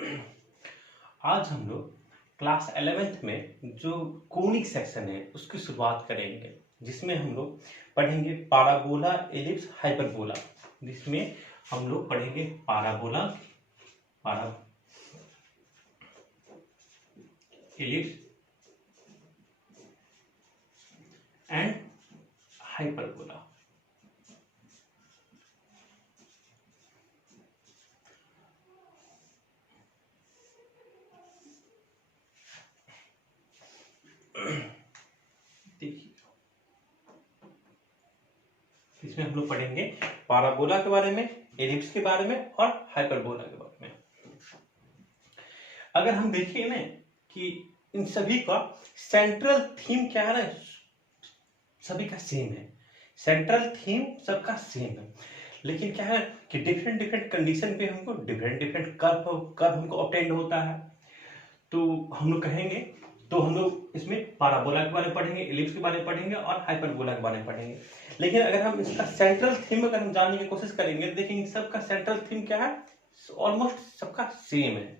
आज हम लोग क्लास 11th में जो कोनिक सेक्शन है उसकी शुरुआत करेंगे, जिसमें हम लोग पढ़ेंगे पाराबोला, एलिप्स, हाइपरबोला। जिसमें हम लोग पढ़ेंगे पाराबोला, पारा एलिप्स एंड हाइपरबोला। देखिए, इसमें हम लोग पढ़ेंगे पाराबोला के बारे में, एलिप्स के बारे में और हाइपरबोला के बारे में। अगर हम देखिए ना कि इन सभी का सेंट्रल थीम क्या है ना, सभी का सेम है। सेंट्रल थीम सबका सेम है, लेकिन क्या है कि डिफरेंट डिफरेंट कंडीशन पे हमको डिफरेंट कर्व हमको ऑब्टेन्ड होता है। तो हम लोग कहेंगे, तो हम लोग इसमें पाराबोला के बारे में पढ़ेंगे, एलिप्स के बारे में पढ़ेंगे और हाइपरबोला के बारे में पढ़ेंगे। लेकिन अगर हम इसका सेंट्रल थीम अगर हम जानने की कोशिश करेंगे, देखेंगे सबका सेंट्रल थीम क्या है, ऑलमोस्ट सबका सेम है।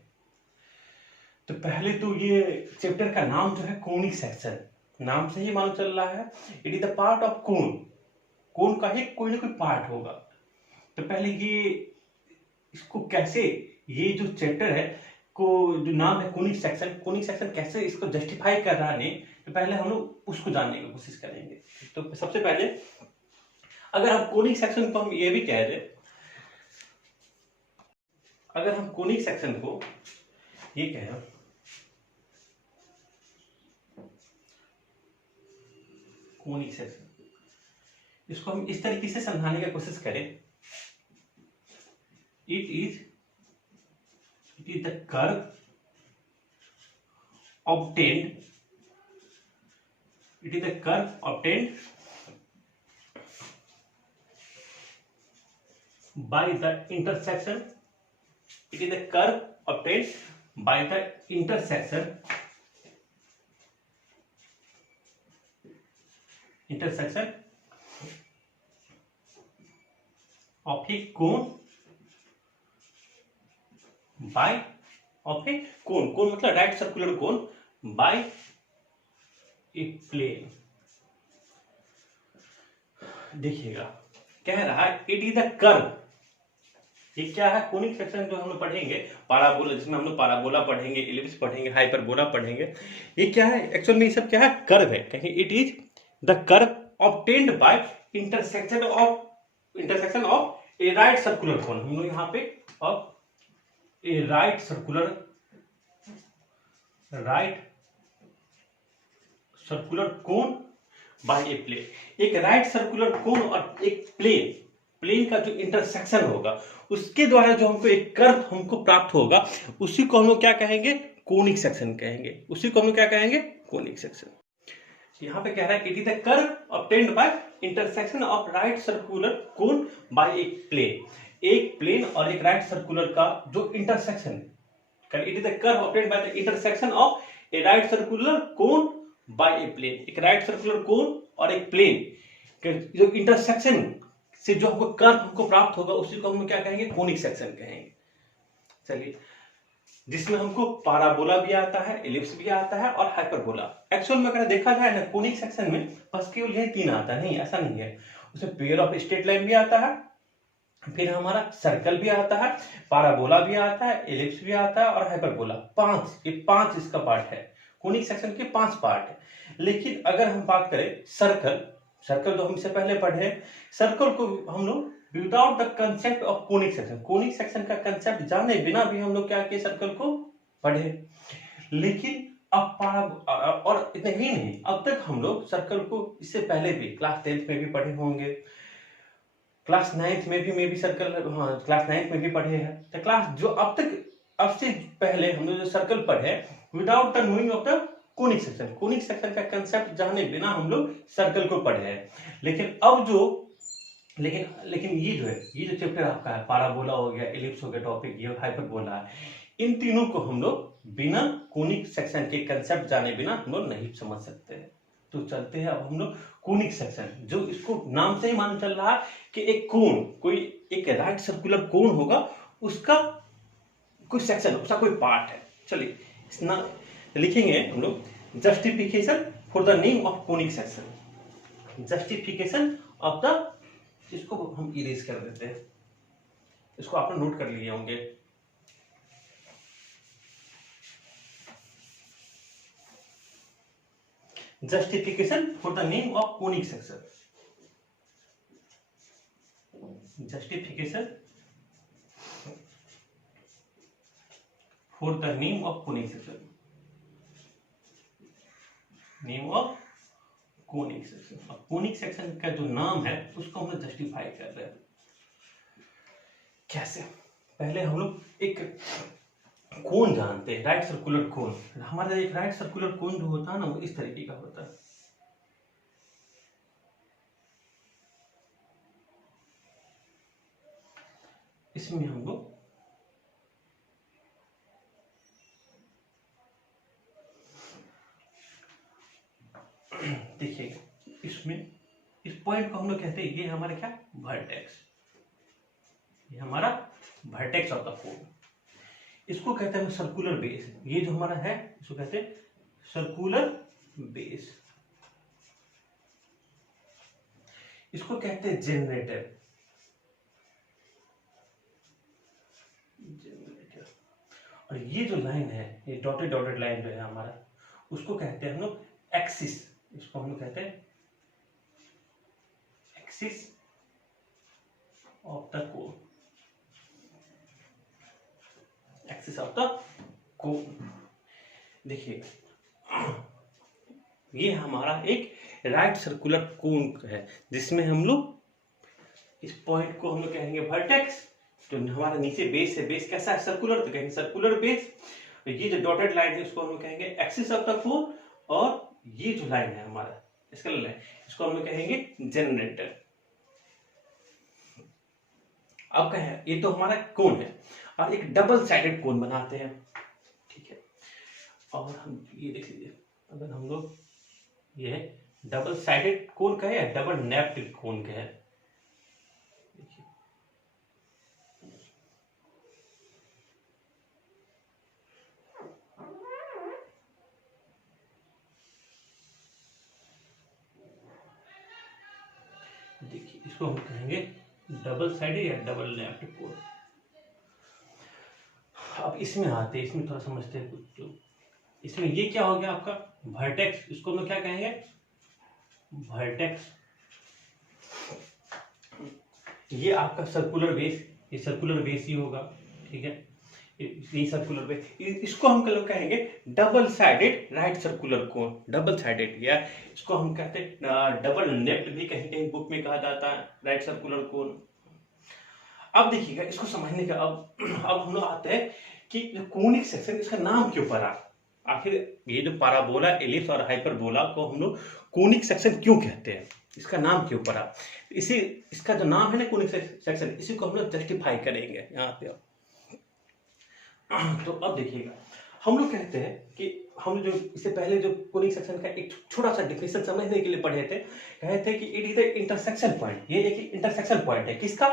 तो पहले तो ये चैप्टर का नाम जो है कोनिक सेक्शन, नाम से ही मालूम चल रहा है it is the part of cone. Cone का ही कोई ना कोई पार्ट होगा। तो पहले ये इसको कैसे, ये जो चैप्टर है को जो नाम है कोनिक सेक्शन कैसे इसको जस्टिफाई कर रहा है, तो पहले हम लोग उसको जानने की कोशिश करेंगे। तो सबसे पहले अगर हम कोनिक सेक्शन को हम ये भी कह दें, अगर हम कोनिक सेक्शन को ये कहें, कोनिक सेक्शन, इसको हम इस तरीके से समझाने की कोशिश करें, it is the curve obtained, it is the curve obtained by the intersection, it is the curve obtained by the intersection of a cone by of a cone, cone मतलब right circular cone by a plane। देखिएगा कह रहा है it is the curve, ये क्या है conic section जो हम लोग पढ़ेंगे, पाराबोला, जिसमें हम लोग पाराबोला पढ़ेंगे, एलिप्स पढ़ेंगे, हाइपरबोला पढ़ेंगे। ये क्या है एक्चुअल में, ये सब क्या है, कर्व है। कहेंगे it is the curve obtained by intersection of a right circular cone. हम लोग यहाँ पे of a right circular cone by a plane. एक राइट सर्कुलर कोन और एक प्लेन का जो इंटरसेक्शन होगा, उसके द्वारा जो हमको एक कर्व हमको प्राप्त होगा, उसी को हम लोग क्या कहेंगे, कोनिक सेक्शन कहेंगे। उसी को हम लोग क्या कहेंगे, कोनिक सेक्शन। यहाँ पे कह रहा है it is the curve obtained by intersection of right circular cone by a plane. एक प्लेन और एक राइट सर्कुलर का जो intersection, it is the curve obtained by the intersection of a right circular cone by a plane. एक right circular cone और एक plane जो intersection से जो हमको कर्व हमको प्राप्त होगा, उसी को हम क्या कहेंगे, कोनिक सेक्शन कहेंगे। चलिए, जिसमें हमको पाराबोला भी आता है, एलिप्स भी आता है और हाइपरबोला। एक्चुअल में अगर देखा जाए ना, कोनिक सेक्शन में बस केवल ये तीन आता है, नहीं ऐसा नहीं है। उसमें पेयर ऑफ स्ट्रेट लाइन भी आता है, फिर हमारा सर्कल भी आता है, पाराबोला भी आता है, एलिप्स भी आता है और हाइपरबोला। पांच इसका पार्ट है। कोनिक सेक्शन के 5 पार्ट है। लेकिन अगर हम बात करें सर्कल जो हमसे पहले पढ़े, सर्कल को हम लोग without the concept of conic section का कंसेप्ट जाने बिना भी हम लोग क्या किए, सर्कल को पढ़े। लेकिन अब और इतना ही नहीं, अब तक हम लोग सर्कल को इससे पहले भी क्लास 10th में भी पढ़े होंगे, क्लास 9th में भी सर्कल, हाँ क्लास 9th में भी पढ़े हैं। तो क्लास जो अब से पहले हम लोग जो सर्कल पढ़े without the knowing of the conic section का कंसेप्ट जाने बिना हम लोग सर्कल को पढ़े हैं। लेकिन अब जो लेकिन ये जो चैप्टर आपका है, पाराबोला हो गया, एलिप्स हो गया, टॉपिक ये हाइपरबोला है, इन तीनों को हम लोग बिना कोनिक सेक्शन के कंसेप्ट जाने बिना हम लोग नहीं समझ सकते हैं। तो चलते हैं अब हम लोग कोनिक सेक्शन, जो इसको नाम से ही मालूम चल रहा है कि एक कोन, कोई एक राइट सर्कुलर कोन होगा, उसका कोई सेक्शन उसका कोई पार्ट है। चलिए इतना लिखेंगे हम लोग, justification for the name of conic section. Justification of the, इसको हम इरेज कर देते हैं, इसको आपने नोट कर लिए होंगे। Justification for the name of conic section, justification for the name of conic section, name of conic section. अब कोनिक सेक्शन का जो नाम है उसको हम लोग जस्टिफाई कर रहे हैं। कैसे? पहले हम लोग एक कोन जानते हैं, राइट सर्कुलर कोन। हमारा एक राइट सर्कुलर कोन जो होता है ना, वो इस तरीके का होता है। इसमें हम लोग देखिएगा, इसमें इस पॉइंट को हम लोग कहते हैं, ये हमारा क्या, वर्टेक्स, ये हमारा वर्टेक्स ऑफ द कोन। इसको कहते हैं सर्कुलर बेस। ये जो हमारा है इसको कहते हैं सर्कुलर बेस। इसको कहते हैं जनरेटर, और ये जो लाइन है, ये डॉटेड डॉटेड लाइन जो है हमारा, उसको कहते हैं हम लोग एक्सिस। इसको हम लोग कहते हैं axis of the cone, axis of the cone. देखिए ये हमारा एक राइट सर्कुलर कोन है, जिसमें हम लोग इस पॉइंट को हम लोग कहेंगे वर्टेक्स। जो हमारा नीचे बेस है, बेस कैसा है, सर्कुलर, तो कहेंगे सर्कुलर बेस। ये जो डॉटेड लाइन है उसको हम लोग कहेंगे एक्सिस ऑफ द कोन, और ये जो लाइन है हमारा इसका लाइन, इसको हम लोग कहेंगे जनरेटर। अब क्या है, ये तो हमारा कोन है, और एक डबल साइडेड कोन बनाते हैं, ठीक है। और हम ये देख लीजिए, अगर हम लोग ये डबल साइडेड कोन का है, डबल नैप्ड कोन का है, देखिए इसको हम कहेंगे डबल साइडेड या डबल नैप्ड कोन। अब इसमें आते हैं, इसमें थोड़ा समझते हैं कुछ। तो इसमें ये क्या हो गया आपका वर्टेक्स, इसको हम लोग क्या कहेंगे, वर्टेक्स। ये आपका सर्कुलर बेस, ये सर्कुलर बेस ही होगा, ठीक है, ये सर्कुलर बेस। इसको हम लोग कहेंगे डबल साइडेड राइट सर्कुलर कोन, डबल साइडेड, या इसको हम कहते हैं डबल नेप्ड भी कहीं कहीं बुक में कहा जाता है, राइट सर्कुलर कोन। अब देखिएगा इसको समझने का, अब हम लोग आते हैं कि कोनिक सेक्शन, इसका नाम क्यों पड़ा। आखिर ये जो पैराबोला, एलिप्स और हाइपरबोला को हम लोग कोनिक सेक्शन क्यों कहते हैं, इसका नाम क्यों पड़ा। इसी, इसका जो नाम है ना कोनिक सेक्शन, इसी को हम लोग जस्टिफाई करेंगे यहाँ पे। तो अब देखिएगा, हम लोग कहते हैं कि हम जो इससे पहले जो कोनिक सेक्शन का एक छोटा सा डिफिनेशन समझने के लिए पढ़े थे, कहते हैं कि it is the intersection point. ये एक इंटरसेक्शन पॉइंट है किसका,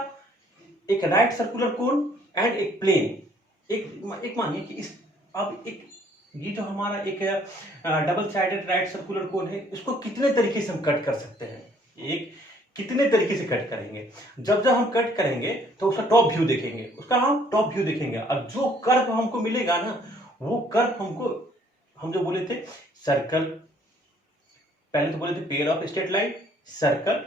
एक राइट सर्कुलर कोन एंड एक प्लेन। एक मानिए कि इस, अब एक ये जो हमारा एक डबल साइडेड राइट सर्कुलर कोन है, इसको कितने तरीके से हम कट कर सकते हैं, एक कितने तरीके से कट करेंगे। जब जब हम कट करेंगे तो उसका टॉप व्यू देखेंगे, उसका हम टॉप व्यू देखेंगे। अब जो कर्व हमको मिलेगा ना, वो कर्व हमको, हम जो बोले थे सर्कल, पहले तो बोले थे pair of straight line, circle,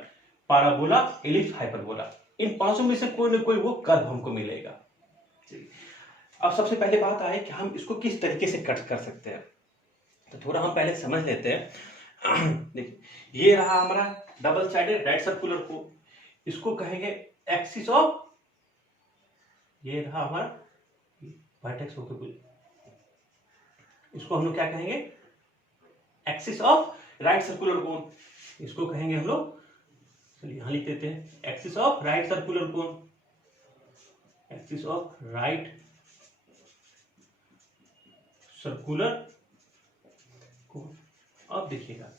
parabola, ellipse, hyperbola, इन पांचों में से कोई ना कोई वो कर्व हमको मिलेगा। अब सबसे पहले बात आए कि हम इसको किस तरीके से कट कर सकते हैं, तो थोड़ा हम पहले समझ लेते हैं। देखिए ये रहा हमारा डबल साइडेड राइट सर्कुलर को, इसको कहेंगे एक्सिस ऑफ, ये रहा हमारा वर्टेक्स होकर कुछ, इसको हम लोग क्या कहेंगे, एक्सिस ऑफ राइट सर्कुलर कोन, इसको कहेंगे हम लोग, चलिए यहां लिख देते हैं, axis of right circular cone, axis of right circular कोन। अब देखिएगा,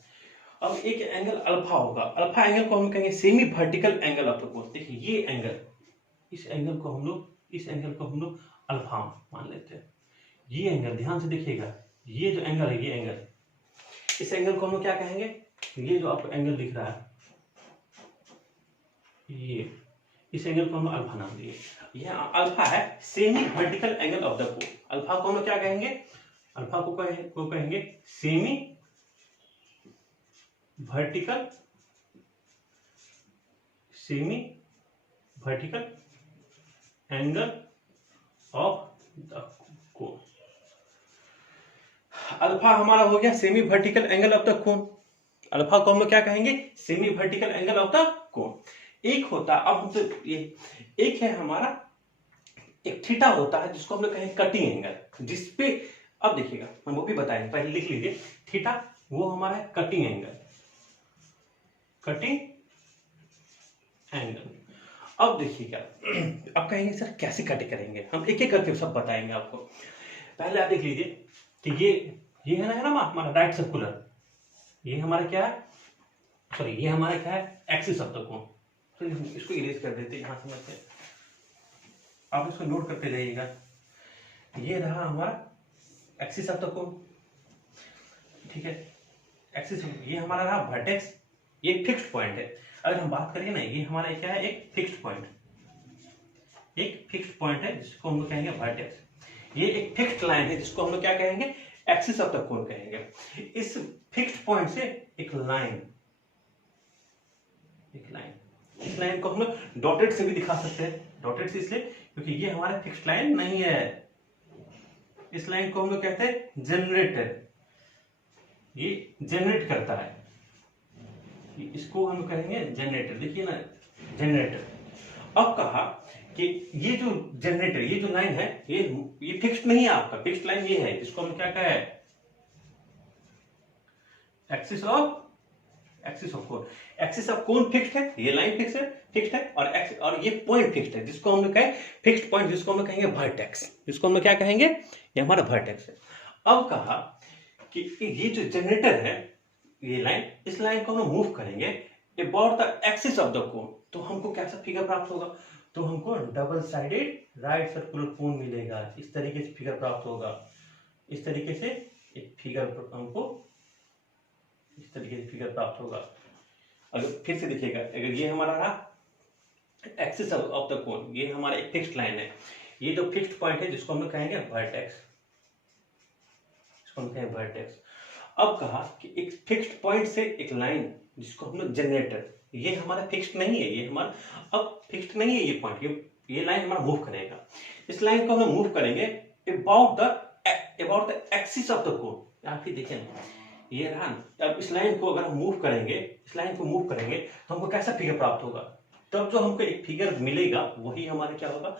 अब एक एंगल अल्फा होगा, अल्फा एंगल को हम कहेंगे semi vertical angle of the cone. देखिए ये एंगल, इस एंगल को हम लोग अल्फा मान लेते हैं। ये एंगल ध्यान से देखिएगा, ये जो एंगल है, ये एंगल, इस एंगल को हम लोग क्या कहेंगे, ये जो आपको एंगल दिख रहा है, ये इस एंगल को हम लोग अल्फा नाम दिए। यह अल्फा है semi vertical angle of the cone. Alpha को हम लोग क्या कहेंगे, अल्फा को कहेंगे semi vertical angle of the cone. Alpha हमारा हो गया semi vertical angle of the cone. Alpha को हम लोग क्या कहेंगे, semi vertical angle of the cone. एक होता, अब हम तो ये एक है हमारा, एक थीटा होता है जिसको हम लोग कहेंगे कटिंग एंगल, जिसपे अब देखिएगा हम वो भी बताएंगे, पहले लिख लीजिए थीटा, वो हमारा है कटिंग एंगल, कटिंग एंगल। अब देखिएगा, अब कहेंगे सर कैसे कट करेंगे, हम एक एक करके सब बताएंगे आपको। पहले आप देख लीजिए कि ये है ना हमारा राइट सर्कुलर, ये हमारा क्या है, सॉरी ये हमारा क्या है, एक्सिस ऑफ द कोन। तो इसको इरेज कर देते हैं, यहां समझते हैं, आप इसको नोट करते जाइएगा। ये रहा हमारा एक्सिस ऑफ द कोन, ठीक है, एक्सिस, ये हमारा रहा वर्टेक्स, ये फिक्स्ड पॉइंट है। अगर हम बात करें ना, ये हमारा क्या है, एक फिक्स्ड पॉइंट, एक फिक्स्ड पॉइंट है जिसको हम लोग कहेंगे वर्टेक्स। ये एक फिक्स्ड लाइन है जिसको हम लोग क्या कहेंगे, एक्सिस ऑफ द कोन कहेंगे। इस फिक्स्ड पॉइंट से एक लाइन, इस लाइन को हम लोग डॉटेड से भी दिखा सकते हैं। डॉटेड से इसलिए क्योंकि ये हमारा फिक्स्ड लाइन नहीं है, इस लाइन को हम लोग कहते हैं जनरेटर, ये जनरेट करता है, इसको हम कहेंगे जनरेटर। देखिए ना जनरेटर। अब कहा कि ये जो जनरेटर, ये जो लाइन है, ये फिक्स्ड नहीं है आपका, फिक्स्ड लाइन ये है, इसको हम क्या कहे, axis of cone. Axis of cone fixed है, ये लाइन फिक्स्ड है, और ये पॉइंट फिक्स्ड है, जिसको हम लोग कहें फिक्स्ड पॉइंट, जिसको हम लोग कहेंगे वर्टेक्स, जिसको हम लोग क्या कहेंगे, ये हमारा वर्टेक्स है। अब कहा कि ये जो जनरेटर है, ये लाइन, इस लाइन को हम लोग मूव करेंगे about the axis of the cone, तो हमको कैसा फिगर प्राप्त होगा, तो हमको डबल साइडेड राइट सर्कुलर कोन मिलेगा। इस तरीके से फिगर प्राप्त होगा, इस तरीके से एक फिगर हमको, इस तरीके से फिगर प्राप्त होगा। अगर फिर से देखिएगा, अगर ये हमारा रहा एक्सिस ऑफ द कोन, ये हमारा एक फिक्स्ड लाइन है, ये जो फिक्स्ड पॉइंट है जिसको हम लोग कहेंगे वर्टेक्स, इसको हम कहेंगे वर्टेक्स। अब कहा कि एक फिक्स्ड पॉइंट से एक लाइन जिसको हम लोग जनरेटर, ये हमारा फिक्स्ड नहीं है, ये हमारा अब फिक्स्ड नहीं है, ये पॉइंट, ये लाइन हमारा मूव करेगा। इस लाइन को हम लोग मूव करेंगे about the axis of the cone. आप ही देखें ये रहा। अब इस लाइन को अगर हम मूव करेंगे, इस लाइन को मूव करेंगे तो हमको कैसा फिगर प्राप्त होगा, तब जो हमको एक फिगर मिलेगा वही हमारा क्या होगा,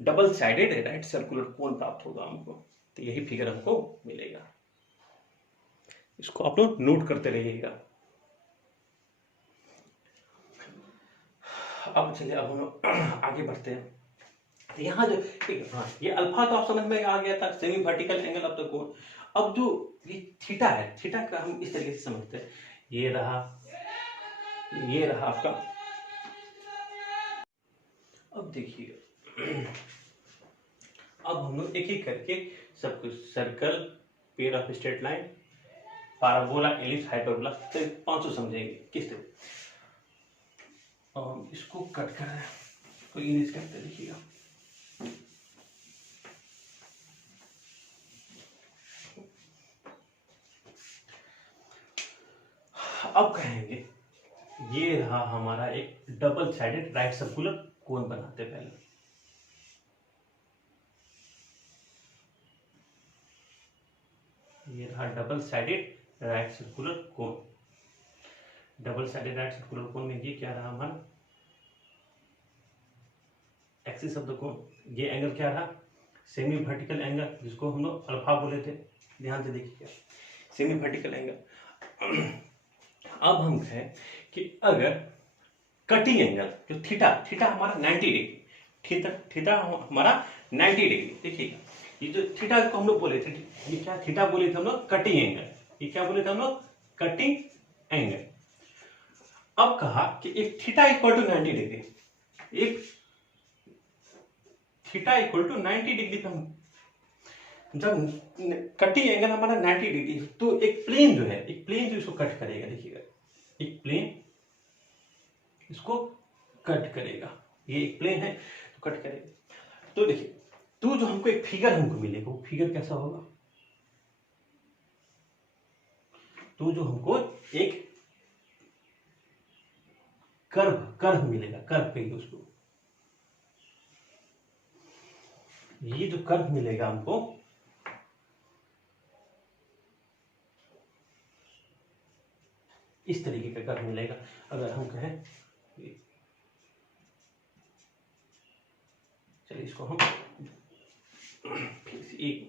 डबल साइडेड राइट सर्कुलर कोन प्राप्त होगा हमको। तो यही फिगर हमको मिलेगा, इसको आप लोग नोट करते रहिएगा। अब चलिए, अब हम लोग आगे बढ़ते हैं। तो यहाँ जो ये अल्फा तो आप समझ में आ गया था, semi vertical angle of the cone. अब जो ये थीटा है, थीटा का हम इस तरीके से समझते हैं, ये रहा आपका। अब देखिए, अब हम लोग एक एक करके सब कुछ, circle, pair of straight line, parabola, ellipse, hyperbola, तो 500 समझेंगे किस तरह। और इसको कट कर तो इरेज करते देखिएगा। अब कहेंगे ये रहा हमारा एक डबल साइडेड राइट सर्कुलर कोन बनाते पहले। ये रहा डबल साइडेड राइट सर्कुलर कोन। डबल साइडेड राइट सर्कुलर कोन में ये क्या रहा हमारा, एक्सिस ऑफ द कोन। ये एंगल क्या रहा, सेमी वर्टिकल एंगल, जिसको हम लोग अल्फा बोले थे। ध्यान से देखिए, सेमी वर्टिकल एंगल। अब हम कहें कि अगर कटिंग एंगल जो थीटा हमारा 90 डिग्री, थीटा हमारा 90 डिग्री, देखिए ये जो थीटा को हम लोग बोले थे, ये क्या थीटा बोले थे हम लोग, कटिंग एंगल। ये क्या बोले थे हम लोग, कटिंग एंगल। अब कहा कि एक थीटा इक्वल टू 90 डिग्री, एक थीटा इक्वल टू 90 डिग्री पे हम जब कटिंग एंगल हमारा 90 डिग्री, तो एक प्लेन जो है, एक प्लेन जो इसको कट करेगा, देखिएगा एक प्लेन इसको कट करेगा, ये एक प्लेन है तो कट करेगा। तो देखिए, तो जो हमको एक फिगर हमको मिलेगा, वो फिगर कैसा होगा, तो जो हमको एक कर्व मिलेगा, कर्व कहिए उसको, ये जो कर्व मिलेगा हमको, इस तरीके का कर्व मिलेगा। अगर हम कहें, चलिए इसको हम फिर से एक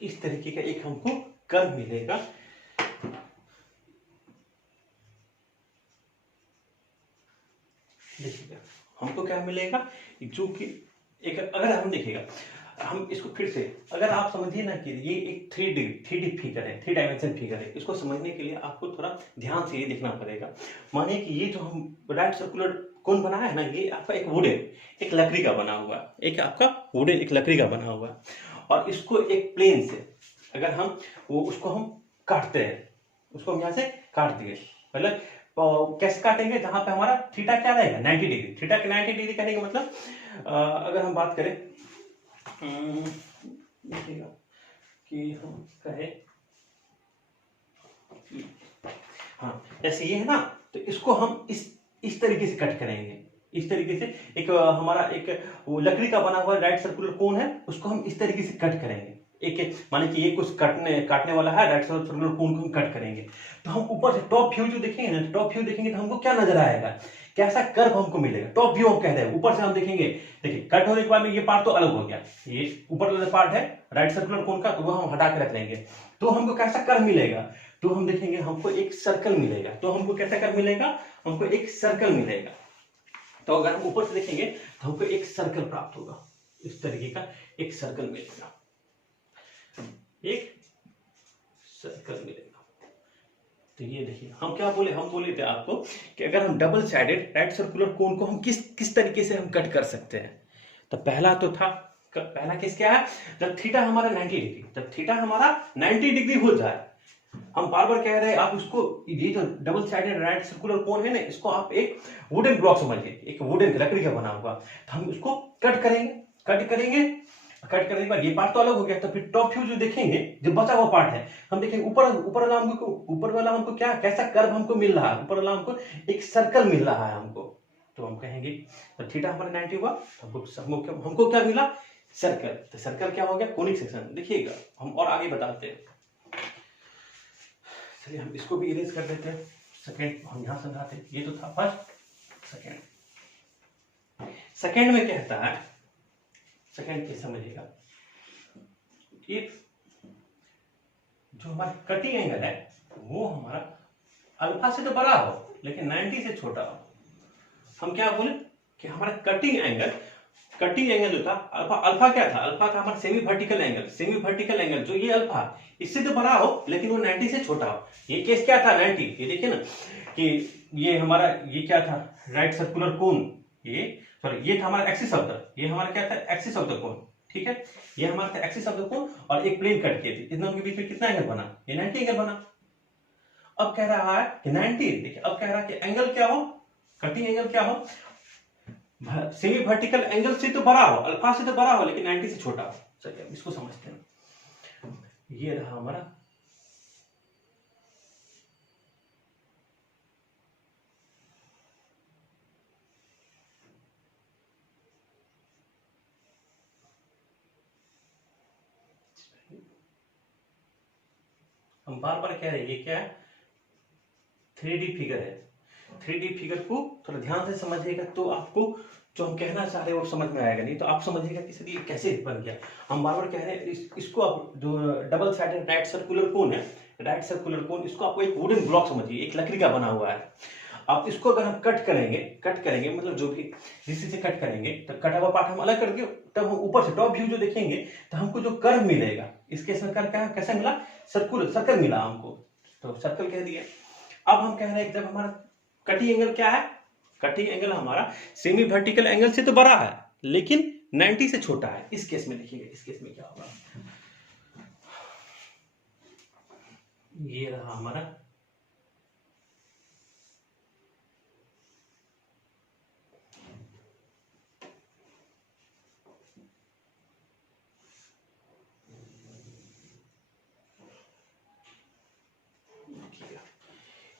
इस तरीके का एक हमको कर्व मिलेगा। देखिएगा हमको क्या मिलेगा, जो कि एक, अगर हम देखिएगा, हम इसको फिर से, अगर आप समझिए ना कि ये एक 3D फिगर है, 3 डायमेंशन फिगर है, इसको समझने के लिए आपको थोड़ा ध्यान से ये देखना पड़ेगा। मानिए कि ये जो हम राइट सर्कुलर कोन बनाया है ना, ये आपका एक वुडन, एक लकड़ी का बना हुआ, एक आपका वुडन, एक लकड़ी का बना हुआ, और इसको एक प्लेन से अगर हम उसको हम काटते हैं, उसको हम यहाँ से काट दिए, मतलब कैसे काटेंगे, जहां पे हमारा थीटा क्या रहेगा 90 डिग्री, थीटा के 90 डिग्री कहने का मतलब, अगर हम बात करें देखिएगा कि हम कहें, हाँ जैसे ये है ना, तो इसको हम इस तरीके से कट करेंगे, इस तरीके से एक हमारा एक वो लकड़ी का बना हुआ राइट सर्कुलर कोन है, उसको हम इस तरीके से कट करेंगे। एक माने कि ये कुछ काटने वाला है, राइट सर्कुलर कोन को हम कट करेंगे, तो हम ऊपर से टॉप व्यू जो देखेंगे ना, टॉप व्यू देखेंगे तो हमको क्या नजर आएगा, कैसा कर्व हमको मिलेगा, टॉप व्यू हम कह रहे हैं। ऊपर से हम देखेंगे, देखिए कट होने के बाद में ये पार्ट तो अलग हो गया, ये ऊपर वाला पार्ट है राइट सर्कुलर कोन का, तो वो हम हटा के रख लेंगे, तो हमको कैसा कर्व मिलेगा, तो हम देखेंगे हमको एक सर्कल मिलेगा। तो हमको कैसा कर्व मिलेगा, हमको एक सर्कल मिलेगा। तो अगर हम ऊपर से देखेंगे तो हमको एक सर्कल प्राप्त होगा, इस तरीके का एक सर्कल मिलेगा, एक सर्कल मिलेगा। तो ये देखिए हम क्या बोले, हम बोले थे आपको कि अगर हम डबल साइडेड राइट सर्कुलर कोन को हम किस तरीके से हम कट कर सकते हैं। तो पहला तो था, पहला केस क्या है, जब थीटा हमारा 90 डिग्री, जब थीटा हमारा 90 डिग्री हो जाए, हम बार बार कह रहे हैं आप उसको, ये जो डबल साइडेड राइट सर्कुलर कोन है ना, इसको आप एक वुडन ब्लॉक समझिए, एक वुडन लकड़ी का बना हुआ, तो हम उसको कट करेंगे, कट करने के बाद ये पार्ट तो अलग हो गया, तो फिर टॉप व्यू जो देखेंगे, जो बचा हुआ पार्ट है, हम देखेंगे ऊपर वाला हमको क्या, कैसा कर्व हमको मिल रहा है, ऊपर वाला हमको एक सर्कल मिल रहा है हमको। तो हम कहेंगे तो थीटा हमारा 90 हुआ, हमको क्या मिला, सर्कल। तो सर्कल क्या हो गया, कोनिक सेक्शन। देखिएगा हम और आगे बताते हैं, चलिए हम इसको भी इरेज कर देते हैं, सेकेंड हम यहां समझाते हैं। ये तो था फर्स्ट, सेकेंड में कहता है, सेकेंड के समझिएगा, एक जो हमारा कटिंग एंगल है वो हमारा अल्फा से तो बड़ा हो लेकिन 90 से छोटा हो। हम क्या बोले कि हमारा कटिंग एंगल जो था अल्फा क्या था, अल्फा था हमारा सेमी वर्टिकल एंगल, जो ये अल्फा इससे तो बड़ा हो लेकिन वो 90 से छोटा हो। ये केस क्या था 90, ये देखिए ना कि ये हमारा ये क्या था, राइट सर्कुलर कोन, ये था हमारा एक्सिस ऑफ द, ये हमारा क्या था, एक्सिस ऑफ द कोन, ठीक है, ये हमारा था एक्सिस ऑफ द कोन, और एक प्लेन कट किए थे, इन दोनों के बीच में कितना एंगल बना, ये 90 एंगल बना। अब कह रहा है कि 90, देखिए अब कह रहा है कि एंगल क्या हो, कटिंग एंगल क्या हो, सेमी वर्टिकल एंगल से तो बड़ा हो, अल्फा से तो बड़ा हो लेकिन 90 से छोटा हो। चलिए इसको समझते हैं। ये रहा हमारा हम बार बार कह रहे हैं, ये क्या है, 3D फिगर है। 3D फिगर को थोड़ा ध्यान से समझिएगा तो आपको जो हम कहना चाह रहे हैं वो समझ में आएगा, नहीं तो आप समझिएगा कि सर ये कैसे बन गया। हम बार बार कह रहे हैं इसको आप जो डबल साइडेड राइट सर्कुलर कोन है, राइट सर्कुलर कोन, इसको आपको एक वुडन ब्लॉक समझिए, एक लकड़ी का बना हुआ है। अब इसको अगर हम कट करेंगे मतलब जो भी जिस चीज से कट करेंगे तो कटा हुआ पार्ट हम अलग करके तब हम ऊपर से टॉप व्यू जो देखेंगे तो हमको जो कर्व मिलेगा, इसके इसमें कर्व क्या कैसा मिला, सर्कल मिला हमको, तो सर्कल कह दिया। अब हम कह रहे हैं जब हमारा कटिंग एंगल क्या है, कटिंग एंगल हमारा सेमी वर्टिकल एंगल से तो बड़ा है लेकिन 90 से छोटा है। इस केस में देखिएगा, इस केस में क्या होगा, ये रहा हमारा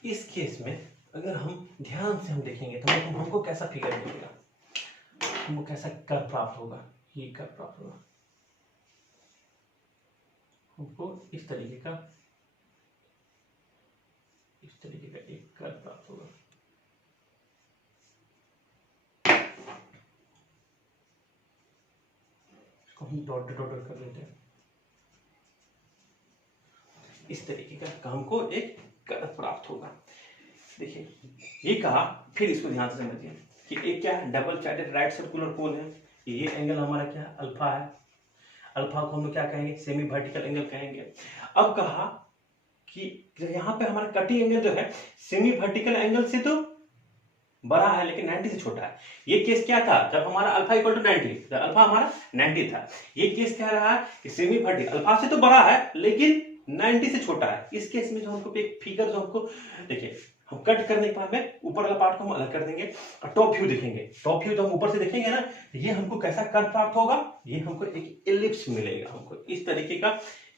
इस केस में अगर हम ध्यान से हम देखेंगे तो हमको कैसा फिगर मिलेगा, हमको कैसा कर्व प्राप्त होगा, ये कर्व प्राप्त होगा हमको इस तरीके का एक कर्व प्राप्त होगा। इसको हम डॉट कर लेते हैं, इस तरीके का हमको एक कर्व प्राप्त होगा। देखिए ये कहा, फिर इसको ध्यान से समझिए कि एक क्या है, डबल साइडेड राइट सर्कुलर कोन है, ये एंगल हमारा क्या है, अल्फा है। अल्फा को हम लोग क्या कहेंगे, सेमी वर्टिकल एंगल कहेंगे। अब कहा कि यहाँ पे हमारा कटिंग एंगल जो है सेमी वर्टिकल एंगल से तो बड़ा है लेकिन 90 से छोटा है। ये केस क्या था, जब हमारा अल्फा इक्वल टू 90, जब अल्फा हमारा 90 था। ये केस क्या रहा है कि सेमी वर्टिकल अल्फा से तो बड़ा है लेकिन 90 से छोटा है। इस केस में जो हमको एक फिगर जो हमको देखिए, हम कट करने के बाद में ऊपर वाला पार्ट को हम अलग कर देंगे और टॉप व्यू देखेंगे। टॉप व्यू जब हम ऊपर से देखेंगे ना, ये हमको कैसा कर्व प्राप्त होगा, ये हमको एक एलिप्स मिलेगा, हमको इस तरीके का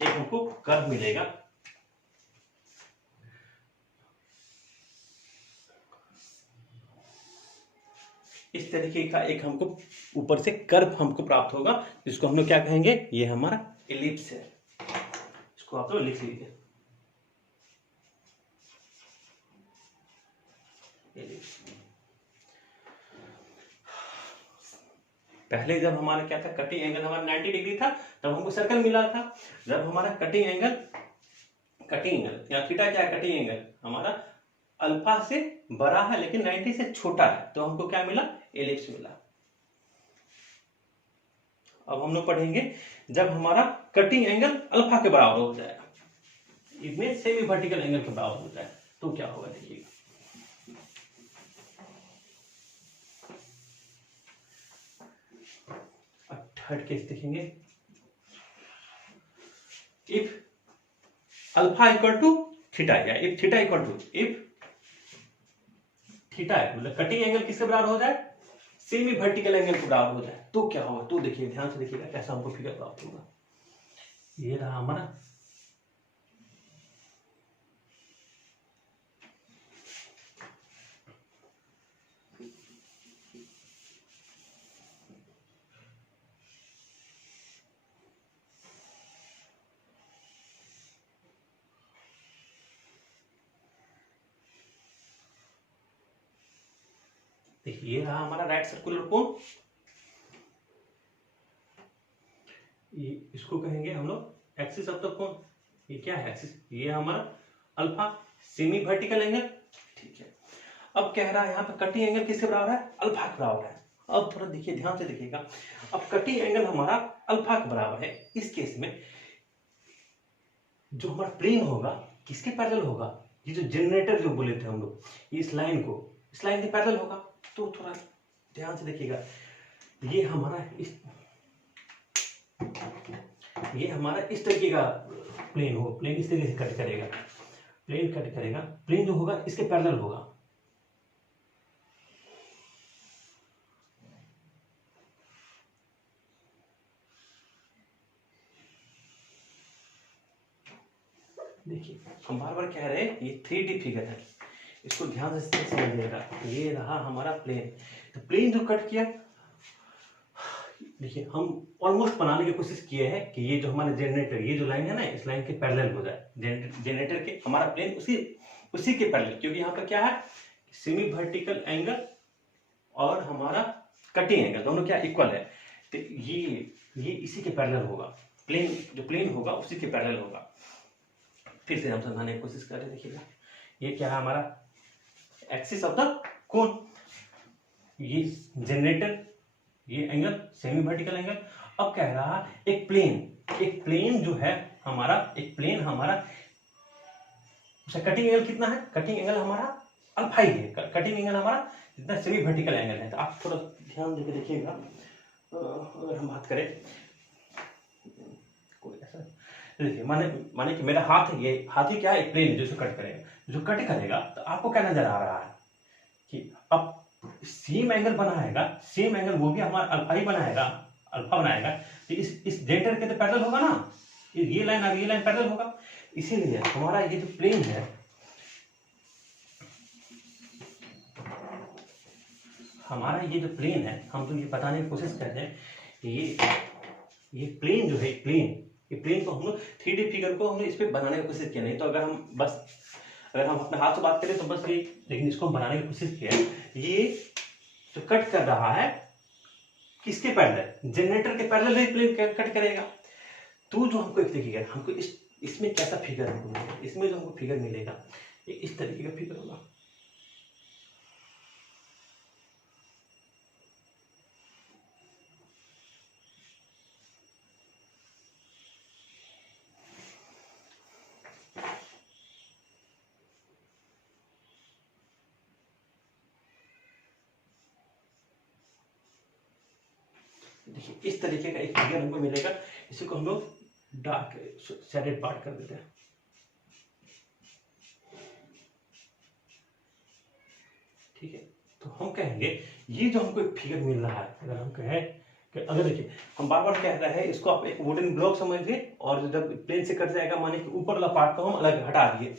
एक हमको कर्व मिलेगा। इस तरीके का एक हमको ऊपर से कर्व हमको प्राप्त होगा, जिसको हम लोग क्या कहेंगे, ये हमारा एलिप्स है। इसको आप लोग लिख लीजिए, पहले जब हमारा क्या था, कटिंग एंगल हमारा 90 डिग्री था, तब हमको सर्कल मिला था। जब हमारा कटिंग एंगल या थीटा क्या है, कटिंग एंगल हमारा अल्फा से बड़ा है लेकिन 90 से छोटा है, तो हमको क्या मिला, एलिप्स मिला। अब हम लोग पढ़ेंगे जब हमारा कटिंग एंगल अल्फा के बराबर हो जाएगा, इसमें सेमी वर्टिकल एंगल के बराबर हो जाए तो क्या होगा, देखिएगा। थर्ड केस देखेंगे, if alpha equal to theta या if theta equal to theta है, मतलब कटिंग एंगल किसके बराबर हो जाए, सेमी वर्टिकल एंगल के बराबर हो जाए तो क्या होगा, तो देखिए ध्यान से देखिएगा कैसा हमको फिगर प्राप्त होगा। ये रहा हमारा ये रहा हमारा राइट सर्कुलर कोन, ये इसको कहेंगे हम लोग एक्सिस ऑफ द कोन। ये क्या है, एक्सिस, ये हमारा अल्फा सेमी वर्टिकल एंगल, ठीक है। अब कह रहा है यहाँ पे कटिंग एंगल किसके बराबर है, अल्फा के बराबर है। अब थोड़ा देखिए, ध्यान से देखिएगा, अब कटिंग एंगल हमारा अल्फा के बराबर है। इस केस में जो हमारा प्लेन होगा किसके पैरेलल होगा, ये जो जनरेटर जो बोले थे हम लोग, इस लाइन के पैरेलल होगा। तो थोड़ा ध्यान से देखिएगा, ये हमारा इस तरीके का प्लेन इस तरीके से कट करेगा, प्लेन जो होगा इसके पैरेलल होगा। देखिए हम बार बार कह रहे हैं ये 3D फिगर है, इसको ध्यान से समझिएगा। ये रहा हमारा प्लेन, तो प्लेन जो कट किया, देखिए हम ऑलमोस्ट बनाने की कोशिश किए हैं कि ये जो हमारा जनरेटर, ये जो लाइन है ना, इस लाइन के पैरेलल हो जाए, जनरेटर के हमारा प्लेन उसी के पैरेलल, क्योंकि यहाँ पर क्या है, सेमी वर्टिकल एंगल और हमारा कटिंग एंगल दोनों क्या इक्वल है, तो ये इसी के पैरेलल होगा, प्लेन होगा उसी के पैरेलल होगा। फिर से हम समझाने की कोशिश कर रहे हैं, देखिएगा ये क्या है हमारा एक्सिस ऑफ द कोन। ये जनरेटर, ये एंगल सेमी वर्टिकल एंगल। अब कह रहा एक प्लेन जो है हमारा, एक प्लेन हमारा, कटिंग एंगल कितना है, कटिंग एंगल हमारा अल्फा ही है, कटिंग एंगल हमारा जितना सेमी वर्टिकल एंगल है। तो आप थोड़ा ध्यान देकर देखिएगा। अगर हम बात करें कोई ऐसा, देखिए माने कि मेरा हाथ है, ये हाथ ही क्या है, एक प्लेन है जो कट करेगा, जो कट करेगा तो आपको क्या नजर आ रहा है कि अब सेम एंगल बनाएगा, सेम एंगल वो भी हमारा अल्फा ही बनाएगा, अल्फा बनाएगा। तो इस जनरेटर के तो पैरेलल होगा ना, ये लाइन और ये लाइन पैरेलल होगा। इसीलिए हमारा ये जो प्लेन है, हमारा ये जो प्लेन है, हम तो ये बताने की कोशिश करते हैं ये प्लेन जो है, ये प्लेन को हम लोग 3D फिगर को हमने इस पे बनाने की कोशिश किया। नहीं तो अगर हम अपने हाथ से बात करें तो बस ये, लेकिन इसको हम बनाने की कोशिश किया। ये जो कट कर रहा है किसके पैरेलल, जनरेटर के पैरेलल ही प्लेन कट करेगा। तो जो हमको एक देखिएगा, हमको इसमें कैसा फिगर हमको मिलेगा, इसमें जो हमको फिगर मिलेगा ये इस तरीके का फिगर होगा। देखिए इस तरीके का एक फिगर हमको मिलेगा। इसी को हम लोग डार्क शेडेड पार्ट कर देते हैं। ठीक है, तो हम कहेंगे ये जो हमको एक फिगर मिल रहा है, अगर हम कहें कि अगर देखिए हम बार बार कह रहे हैं इसको आप एक वुडन ब्लॉक समझिए, और जब प्लेन से कट जाएगा माने कि ऊपर वाला पार्ट को हम अलग हटा दिए,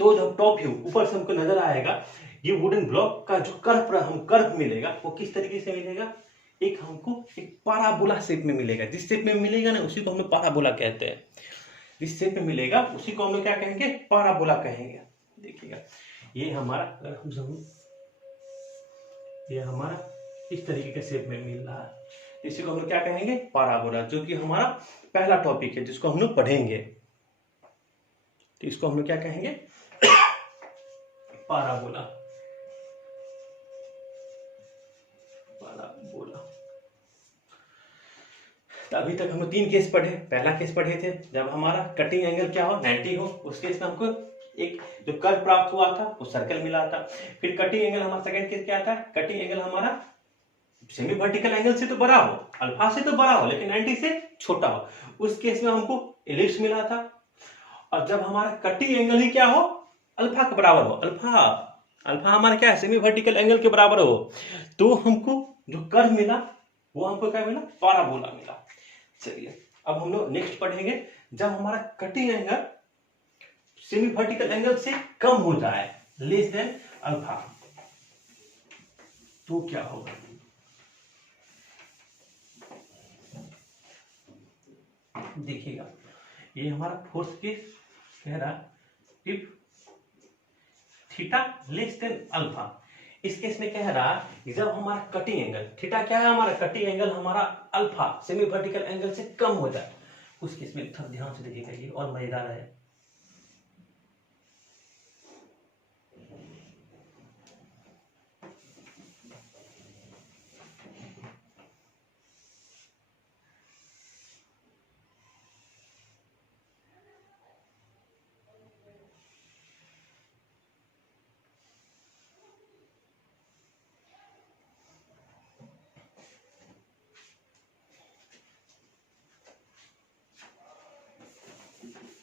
तो जब टॉप व्यू ऊपर से हमको नजर आएगा, ये वुडन ब्लॉक का जो कर्व मिलेगा वो किस तरीके से मिलेगा, एक हमको एक पाराबोला शेप में मिलेगा। जिस शेप में मिलेगा ना उसी को हम लोग पाराबोला कहते हैं। जिस शेप में मिलेगा उसी को हम लोग क्या कहेंगे, पाराबोला कहेंगे। देखिएगा ये हमारा, अगर हम समझ, ये हमारा इस तरीके के शेप में मिल रहा है, इसी को हम लोग क्या कहेंगे, पाराबोला, जो कि हमारा पहला टॉपिक है जिसको हम लोग पढ़ेंगे। तो इसको हम लोग क्या कहेंगे, पाराबोला। तो अभी तक हम 3 केस पढ़े। पहला केस पढ़े थे जब हमारा कटिंग एंगल क्या हो, 90 हो, उस केस में हमको एक जो कर्व प्राप्त हुआ था वो सर्कल मिला था। फिर कटिंग एंगल हमारा सेकंड केस क्या था, कटिंग एंगल हमारा सेमी वर्टिकल एंगल से तो बड़ा हो, अल्फा से तो बड़ा हो, लेकिन 90 से छोटा हो, उस केस में हमको एलिप्स मिला था। और जब हमारा कटिंग एंगल ही क्या हो, अल्फा के बराबर हो, अल्फा हमारा क्या है, सेमी वर्टिकल एंगल के बराबर हो, तो हमको जो कर्व मिला वो हमको क्या मिला, पाराबोला मिला। चलिए अब हम लोग नेक्स्ट पढ़ेंगे, जब हमारा cutting angle semi vertical angle से कम हो जाए, लेस देन अल्फा, तो क्या होगा। देखिएगा ये हमारा फोर्थ केस कह रहा, if theta less than alpha, इस केस में कह रहा कि जब हमारा कटिंग एंगल, थीटा क्या है हमारा, कटिंग एंगल हमारा अल्फा सेमी वर्टिकल एंगल से कम हो जाए, उस केस में थोड़ा ध्यान से देखिएगा, ये और मजेदार है।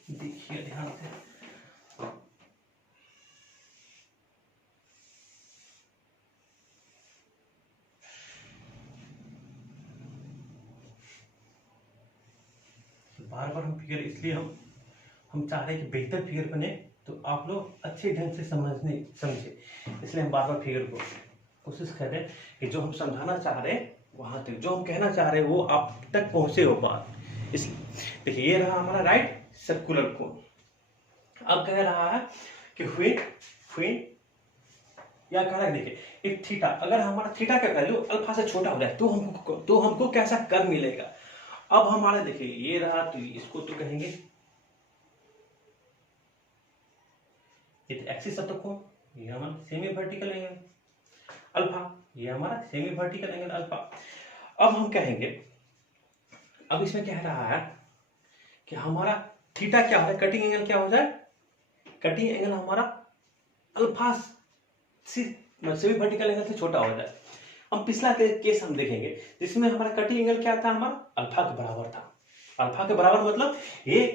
देखिए ध्यान से, बार बार हम फिगर, इसलिए हम चाह रहे हैं कि बेहतर फिगर बने, तो आप लोग अच्छे ढंग से समझे, इसलिए हम बार बार फिगर को कोशिश कर रहे हैं कि जो हम समझाना चाह रहे हैं वहां तक, जो हम कहना चाह रहे हैं वो आप तक पहुंचे हो बात। इसलिए देखिए ये रहा हमारा राइट सर्कुलर कोन। अब कह रहा है कि व्हेन या कह रहा है, देखिए एक थीटा, अगर हमारा थीटा का वैल्यू अल्फा से छोटा हो जाए तो हमको कैसा कर्व मिलेगा। अब हमारा देखिए ये रहा, तो इसको तो कहेंगे ये तो एक्सिस ऑफ द कोन, ये हमारा सेमी वर्टिकल एंगल अल्फा, ये हमारा सेमी वर्टिकल एंगल अल्फा। अब हम कहेंगे, अब इसमें कह रहा है कि हमारा थीटा क्या हो जाए, कटिंग एंगल क्या हो जाए, कटिंग एंगल हमारा अल्फा से सेमी वर्टिकल एंगल से छोटा हो जाए। हम पिछला केस हम देखेंगे जिसमें हमारा कटिंग एंगल क्या था, हमारा अल्फा के बराबर था। अल्फा के बराबर मतलब ये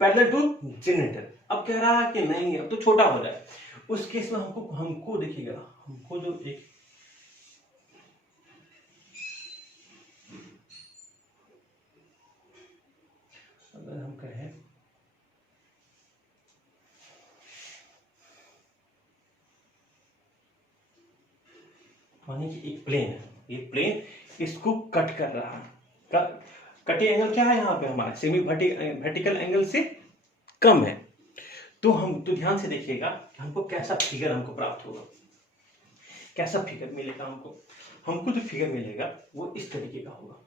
पैरेलल टू जनरेटर। अब कह रहा है कि नहीं अब तो छोटा हो जाए, उस केस में हमको देखिएगा, हमको जो एक अगर हम कहें मानिए कि एक प्लेन है, ये प्लेन इसको कट कर रहा है, कटिंग एंगल क्या है यहाँ पे हमारा सेमी वर्टिकल एंगल से कम है। तो ध्यान से देखिएगा हमको कैसा फिगर हमको प्राप्त होगा, कैसा फिगर मिलेगा हमको जो फिगर मिलेगा वो इस तरीके का होगा।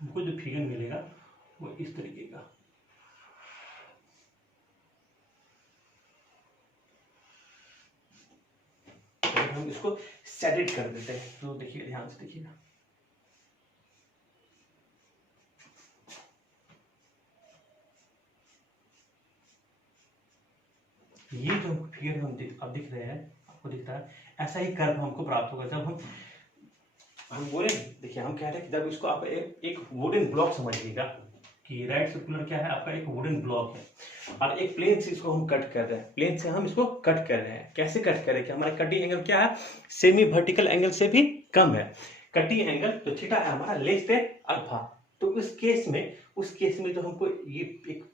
हमको जो फिगर मिलेगा वो इस तरीके का। अगर हम इसको सेट कर देते हैं तो देखिए, ध्यान से देखिएगा, ये जो फिगर हम अब दिख रहे हैं, आपको दिख रहा है, ऐसा ही कर्व हमको प्राप्त होगा जब हम बोले। देखिए हम कह रहे हैं कि जब इसको आप एक वुडन ब्लॉक समझिएगा कि राइट सर्कुलर क्या है आपका, एक वुडन ब्लॉक है, और एक प्लेन से इसको हम कट कर रहे हैं, प्लेन से हम इसको कट कर रहे हैं। कैसे कट कर रहे हैं कि हमारा कटिंग एंगल क्या है, सेमी वर्टिकल एंगल से भी कम है। कटिंग एंगल जो थीटा है हमारा लेस देन अल्फा। तो उस केस में जो हमको ये एक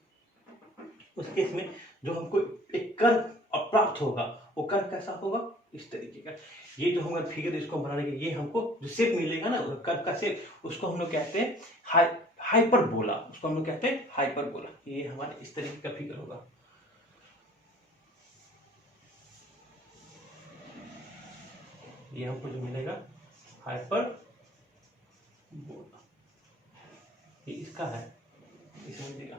उस केस में जो हमको एक कर्व प्राप्त होगा, वो कर्व कैसा होगा, इस तरीके का। ये जो हमारा फिगर इसको बनाने के ये हमको जो शेप मिलेगा ना कर्व का शेप, उसको हम लोग कहते हैं हाइपरबोला, उसको हम लोग कहते हैं हाइपरबोला। ये हमारे इस तरीके का फिगर होगा। ये हमको जो मिलेगा हाइपरबोला, ये इसका है, इसे मिलेगा।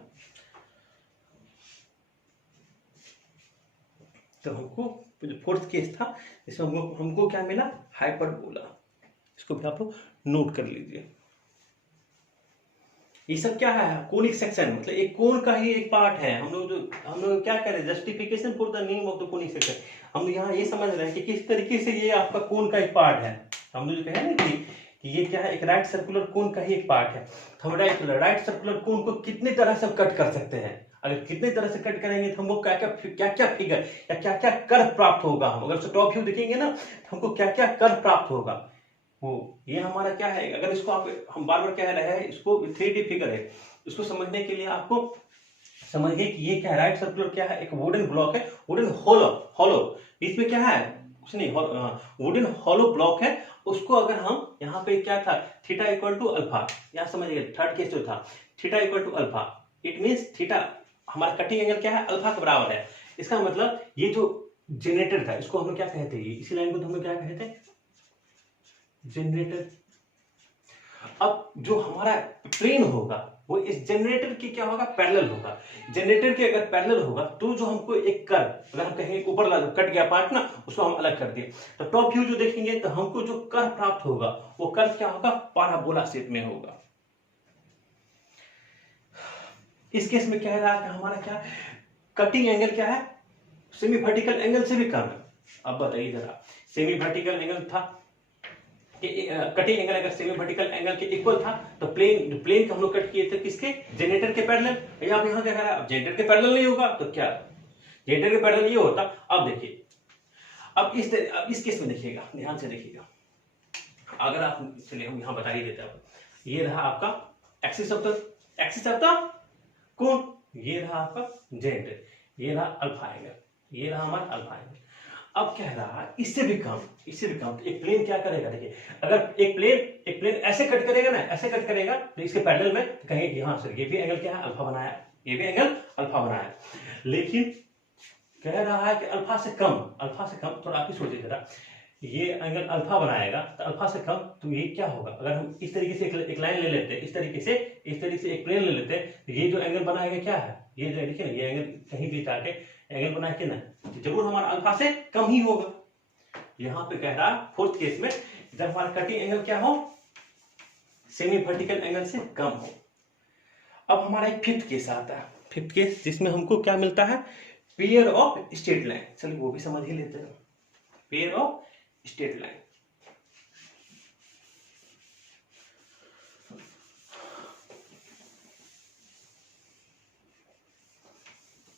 तो हमको जो फोर्थ केस था इसमें हमको क्या मिला, हाइपरबोला। इसको भी आप लोग नोट कर लीजिए। ये सब क्या है, कोनिक सेक्शन, मतलब एक कोण का ही एक पार्ट है। हम लोग क्या कह रहे हैं, justification for the name of the conic section. हम यहाँ ये समझ रहे हैं कि किस तरीके से ये आपका कोण का एक पार्ट है। हम लोग जो कहे ना कि ये क्या है, एक राइट सर्कुलर कोण का ही एक पार्ट है। तो हम राइट सर्कुलर कोण को कितनी तरह से कट कर सकते हैं, अगर कितने तरह से कट करेंगे तो हमको क्या क्या फिगर या क्या क्या कर्व प्राप्त होगा। हम अगर टॉप व्यू देखेंगे ना तो हमको क्या क्या कर्व प्राप्त होगा। वो ये हमारा क्या है, अगर इसको हम बार बार कह रहे हैं, इसको 3D फिगर है। इसको समझने के लिए आपको समझिए कि ये क्या है, राइट सर्कुलर क्या है, एक वुडन ब्लॉक है, वुडन हॉलो। इसमें क्या है, कुछ नहीं, वुडन हॉलो ब्लॉक है। उसको अगर हम यहाँ पे क्या था, थीटा इक्वल टू अल्फा, यहाँ समझिए थर्ड केस जो था, theta equal to alpha, it means theta हमारा कटिंग एंगल क्या है, अल्फा के बराबर है। इसका मतलब ये जो जनरेटर था इसको हम लोग क्या कहते हैं, इसी लाइन को तो हम लोग क्या कहते हैं, जनरेटर। अब जो हमारा प्लेन होगा वो इस जनरेटर की क्या होगा, पैरेलल होगा। जनरेटर के अगर पैरेलल होगा तो जो हमको एक कर्व, अगर हम कहेंगे ऊपर कट गया पार्ट ना, उसको हम अलग कर दिए, तो टॉप व्यू जो देखेंगे तो हमको जो कर्व प्राप्त होगा वो कर्व क्या होगा, पैराबोला शेप में होगा। इस केस में क्या है, हमारा क्या कटिंग एंगल क्या है, सेमी वर्टिकल एंगल से भी कम है। अब बताइए जरा, सेमी वर्टिकल एंगल था, कटिंग एंगल अगर सेमी वर्टिकल एंगल के इक्वल था तो प्लेन को हम लोग कट किए थे किसके, जनरेटर के पैरेलल। भैया आप यहाँ क्या कह रहा है, जनरेटर के पैरेलल नहीं होगा तो क्या, जनरेटर के पैरेलल ये होता। अब देखिए, अब इस केस में देखिएगा, ध्यान से देखिएगा, अगर आप, चलिए हम यहाँ बता ही देते हैं। ये रहा आपका एक्सिस ऑफ द कोण, ये रहा आपका जनरेटर, ये रहा अल्फा एंगल, ये रहा हमारा अल्फा एंगल। अब कह रहा है इससे भी कम तो एक प्लेन क्या करेगा, देखिए अगर एक प्लेन ऐसे कट करेगा ना, ऐसे कट करेगा तो इसके पैरेलल में तो कहेंगे कि हाँ सर ये भी एंगल क्या है, अल्फा बनाया, ये भी एंगल अल्फा बनाया। लेकिन कह रहा है कि अल्फा से कम, थोड़ा आप ही सोचिए जरा, ये एंगल अल्फा बनाएगा, तो अल्फा से कम, तो ये क्या होगा, अगर हम इस तरीके से एक लाइन ले लेते हैं, इस तरीके से एक प्लेन ले लेते हैं, तो ये जो एंगल बनाएगा क्या है, ये देखिए ना, ये एंगल कहीं भी जाके एंगल बना के ना, तो जरूर हमारा अल्फा से कम ही होगा। यहाँ पे कह रहा फोर्थ केस में जब हमारा कटिंग एंगल क्या हो, सेमी वर्टिकल एंगल से कम हो। अब हमारा एक फिफ्थ केस आता है, फिफ्थ केस जिसमें हमको क्या मिलता है, पेयर ऑफ स्ट्रेट लाइन। चलिए वो भी समझ ही लेते हैं, pair of straight line.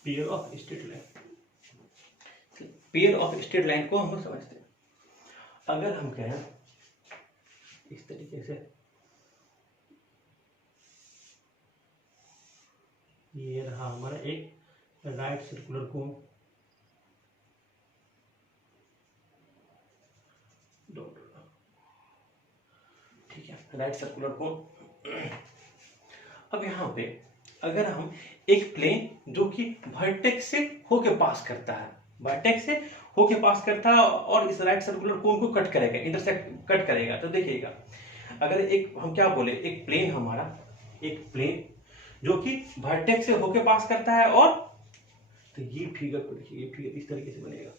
Pair of straight line, pair of straight line को हम समझते हैं। अगर हम कहें इस तरीके से, ये रहा हमारा एक राइट सर्कुलर कोन, ठीक है, राइट सर्कुलर कोन। अब यहाँ पे अगर हम एक प्लेन जो कि वर्टेक्स से होके पास करता है, वर्टेक्स से होके पास करता है और इस राइट सर्कुलर कोन को कट करेगा, इंटरसेक्ट कट करेगा, तो देखिएगा अगर एक हम क्या बोले, एक प्लेन हमारा, एक प्लेन जो कि वर्टेक्स से होके पास करता है, और तो ये फिगर को देखिए, ये फिगर इस तरीके से बनेगा,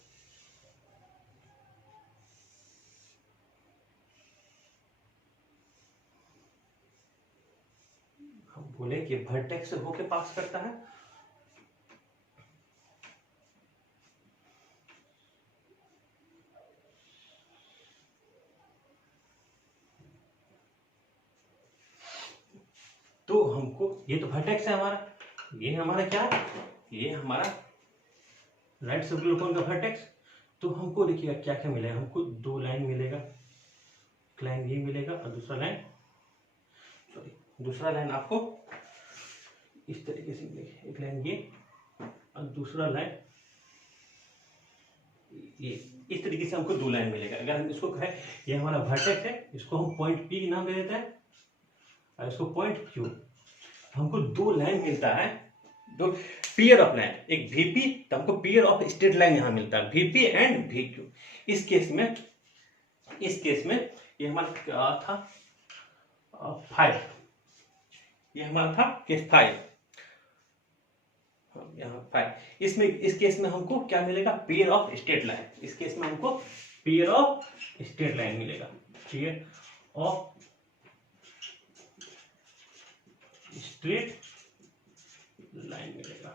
हम बोले कि वर्टेक्स से होके पास करता है, तो हमको ये तो वर्टेक्स है हमारा, ये हमारा क्या है, ये हमारा राइट सर्कुलर कोन का वर्टेक्स। तो हमको देखिएगा क्या क्या मिलेगा, हमको दो लाइन मिलेगा, एक लाइन ये मिलेगा और दूसरा लाइन, सॉरी दूसरा लाइन आपको इस तरीके से मिलेगी, एक लाइन ये और दूसरा लाइन ये, इस तरीके से हमको दो लाइन मिलेगा। अगर हम इसको कहें ये हमारा वर्टेक्स है, इसको हम पॉइंट पी नाम दे देते हैं और इसको पॉइंट क्यू, हमको दो लाइन मिलता है, दो पेयर ऑफ लाइन, एक VP, तो हमको पेयर ऑफ स्ट्रेट लाइन यहां मिलता है, VP एंड VQ। इस केस में ये हमारा क्या था, 5, ये हमारा था केस 5, यहाँ 5। इसमें इस केस में हमको क्या मिलेगा, पेयर ऑफ स्ट्रेट लाइन, इस केस में हमको पेयर ऑफ स्ट्रेट लाइन मिलेगा, पेयर ऑफ स्ट्रेट लाइन मिलेगा।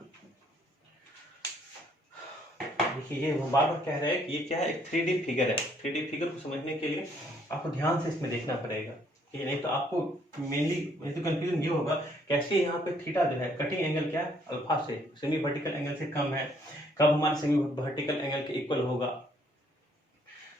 देखिए ये बार बार कह रहे हैं कि ये क्या है, एक 3D फिगर है, 3D फिगर को समझने के लिए आपको ध्यान से इसमें देखना पड़ेगा, ये नहीं तो आपको मेनली तो कंफ्यूजन ये होगा कैसे यहाँ पे थीटा जो है कटिंग एंगल क्या है, अल्फा से सेमी वर्टिकल एंगल से कम है, कब हमारा सेमी वर्टिकल एंगल के इक्वल होगा।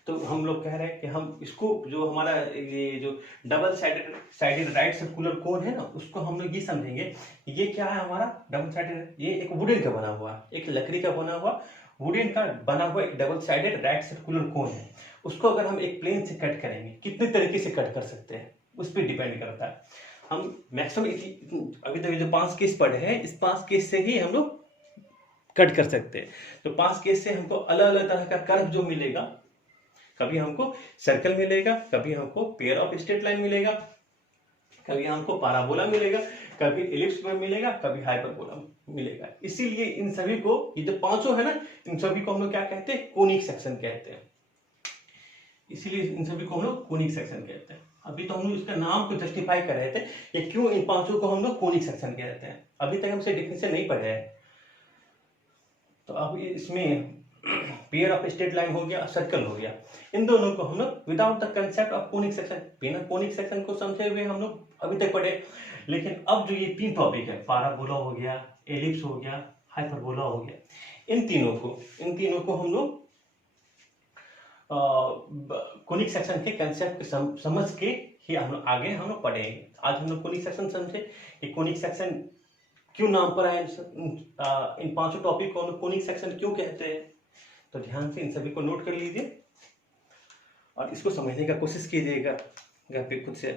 तो हम लोग कह रहे हैं कि हम इसको जो हमारा ये जो डबल साइडेड राइट सर्कुलर कोन है ना, उसको हम लोग ये समझेंगे ये क्या है, हमारा डबल साइडेड, ये एक वुडन का बना हुआ, एक लकड़ी का बना हुआ, वुडन का बना हुआ एक डबल साइडेड राइट सर्कुलर कोन है। उसको अगर हम एक प्लेन से कट करेंगे, कितने तरीके से कट कर सकते हैं उस पर डिपेंड करता है। हम मैक्सिमम अभी तक जो 5 केस पढ़े हैं, इस 5 केस से ही हम लोग कट कर सकते हैं। तो 5 केस से हमको अलग अलग तरह का कर्व जो मिलेगा, कभी हमको सर्कल मिलेगा, कभी हमको पेयर ऑफ स्ट्रेट लाइन मिलेगा, कभी हमको पैराबोला मिलेगा, कभी एलिप्स में मिलेगा, कभी हाइपरबोला मिलेगा। इसीलिए इन सभी को, ये जो पांचों है ना, इन सभी को हम लोग क्या कहते हैं, कोनिक सेक्शन कहते हैं। इसीलिए इन सभी को हम लोग कोनिक सेक्शन कहते हैं। अभी तो हम लोग इसका नाम को जस्टिफाई कर रहे थे कि क्यों इन पांचों को हम लोग कोनिक सेक्शन कहते हैं, अभी तक हम इसे डेफिनेशन नहीं पढ़े हैं। तो अब इसमें पेयर ऑफ स्ट्रेट लाइन हो गया, सर्कल हो गया, इन दोनों को हम लोग without the concept of conic section, बिना कोनिक सेक्शन को समझे हुए हम लोग अभी तक पढ़े। लेकिन अब जो ये 3 टॉपिक है, पैराबोला हो गया, एलिप्स हो गया, हाइपरबोला हो गया, इन तीनों को हम लोग कोनिक सेक्शन के कंसेप्ट समझ के ही हम लोग आगे हम लोग पढ़ेंगे। आज हम लोग कोनिक सेक्शन समझे कि कोनिक सेक्शन क्यों नाम पर आए, इन पांचों टॉपिक को हम लोग कोनिक सेक्शन क्यों कहते हैं। तो ध्यान से इन सभी को नोट कर लीजिए और इसको समझने का कोशिश कीजिएगा घर पे खुद से।